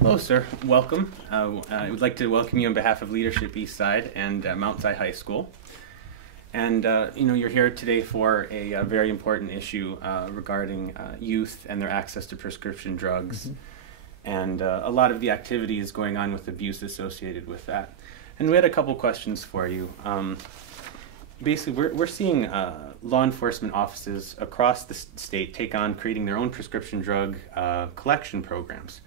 Hello, sir. Welcome. I would like to welcome you on behalf of Leadership Eastside and Mount Si High School. And you're here today for a very important issue regarding youth and their access to prescription drugs, and a lot of the activities going on with abuse associated with that. And we had a couple questions for you. Basically, we're seeing law enforcement offices across the state take on creating their own prescription drug collection programs.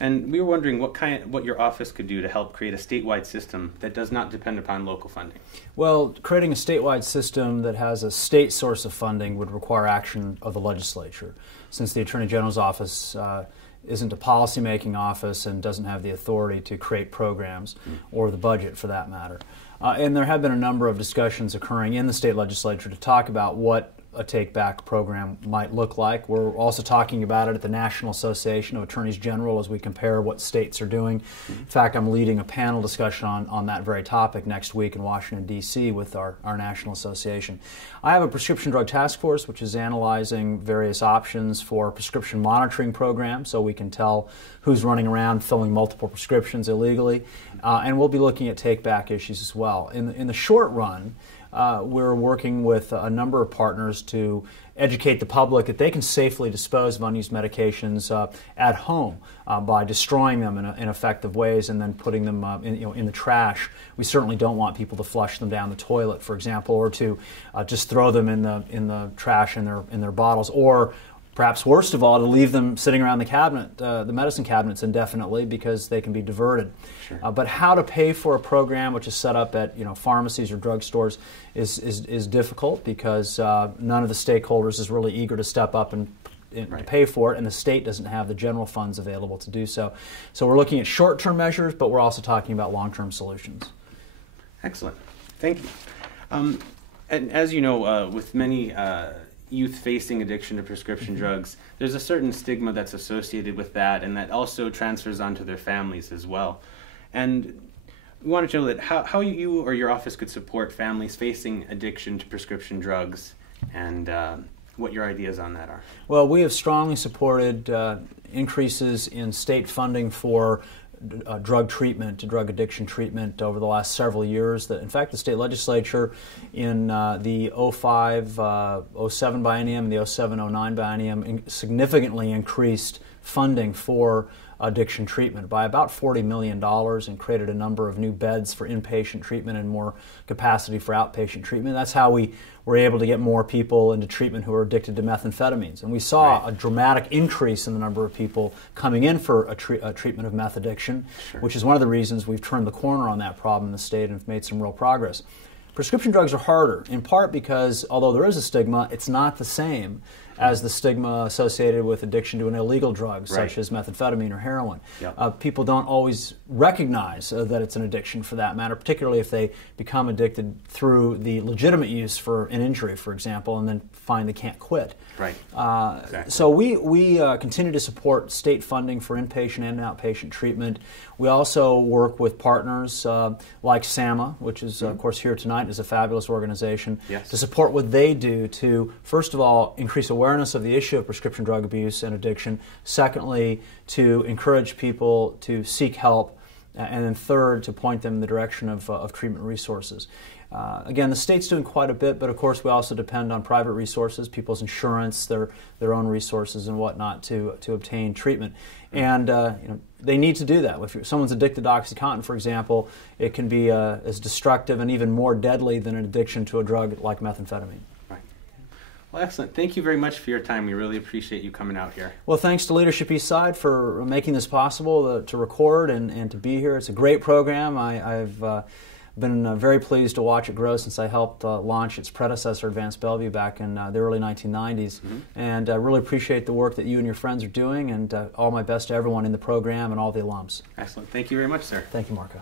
And we were wondering what your office could do to help create a statewide system that does not depend upon local funding. Well, creating a statewide system that has a state source of funding would require action of the legislature, since the Attorney General's office isn't a policymaking office and doesn't have the authority to create programs or the budget for that matter. And there have been a number of discussions occurring in the state legislature to talk about what a take-back program might look like. We're also talking about it at the National Association of Attorneys General as we compare what states are doing. In fact, I'm leading a panel discussion on that very topic next week in Washington, D.C. with our National Association. I have a prescription drug task force which is analyzing various options for prescription monitoring programs so we can tell who's running around filling multiple prescriptions illegally. And we'll be looking at take-back issues as well. In the short run, we're working with a number of partners to educate the public that they can safely dispose of unused medications at home by destroying them in effective ways and then putting them in the trash. We certainly don't want people to flush them down the toilet, for example, or to just throw them in the trash in their bottles, or perhaps worst of all, to leave them sitting around the cabinet, the medicine cabinets indefinitely because they can be diverted. Sure. But how to pay for a program which is set up at pharmacies or drugstores is difficult because none of the stakeholders is really eager to step up and to pay for it, and the state doesn't have the general funds available to do so. So we're looking at short-term measures, but we're also talking about long-term solutions. Excellent. Thank you. And as you know, with many youth facing addiction to prescription drugs, there's a certain stigma that's associated with that, and that also transfers onto their families as well. And we wanted to know that how you or your office could support families facing addiction to prescription drugs, and what your ideas on that are. Well, we have strongly supported increases in state funding for drug treatment, drug addiction treatment over the last several years. In fact, the state legislature in the 05-07 biennium and the 07-09 biennium significantly increased funding for addiction treatment by about $40 million and created a number of new beds for inpatient treatment and more capacity for outpatient treatment. That's how we were able to get more people into treatment who are addicted to methamphetamines. And we saw a dramatic increase in the number of people coming in for a treatment of meth addiction, which is one of the reasons we've turned the corner on that problem in the state and have made some real progress. Prescription drugs are harder, in part because although there is a stigma, it's not the same as the stigma associated with addiction to an illegal drug, such as methamphetamine or heroin. People don't always recognize that it's an addiction for that matter, particularly if they become addicted through the legitimate use for an injury, for example, and then find they can't quit. Exactly. So we continue to support state funding for inpatient and outpatient treatment. We also work with partners like SAMA, which is, of course, here tonight, is a fabulous organization, to support what they do to, first of all, increase awareness of the issue of prescription drug abuse and addiction. Secondly, to encourage people to seek help. And then third, to point them in the direction of treatment resources. Again, the state's doing quite a bit, but of course we also depend on private resources, people's insurance, their own resources and whatnot to obtain treatment. And they need to do that. If someone's addicted to OxyContin, for example, it can be as destructive and even more deadly than an addiction to a drug like methamphetamine. Well, excellent. Thank you very much for your time. We really appreciate you coming out here. Well, thanks to Leadership Eastside for making this possible to record and to be here. It's a great program. I've been very pleased to watch it grow since I helped launch its predecessor, Advanced Bellevue, back in the early 1990s. And I really appreciate the work that you and your friends are doing, and all my best to everyone in the program and all the alums. Excellent. Thank you very much, sir. Thank you, Marco.